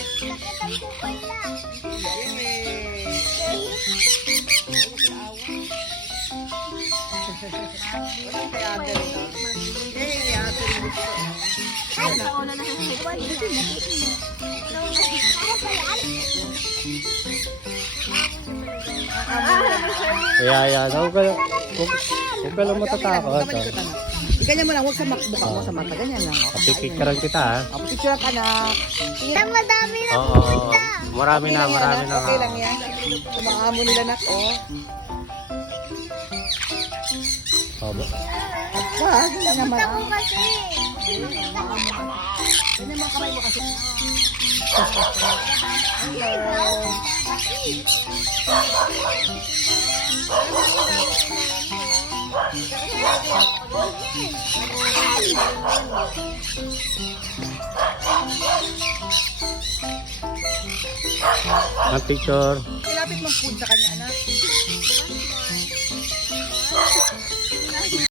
Sakit ang kupal lang. Yan eh. Wala kay ate rin ah. Eh, ate rin gusto. Ay, nauna na sa kupal. Kaya yan, huwag ka lang matatakot. Ganyan mo lang, huwag sa buka mo sa mata. Ganyan lang. Pipicturean kita ha. Picture ka na. Madami na Oo, pupunta. marami na Okay nga. lang yan. Kumakaamo nila nak, oh. Opo. Wag, hindi naman. Ako kasi. Ganyan mga kamay mo kasi. Ang picture. Ilapit mong food sa kanya.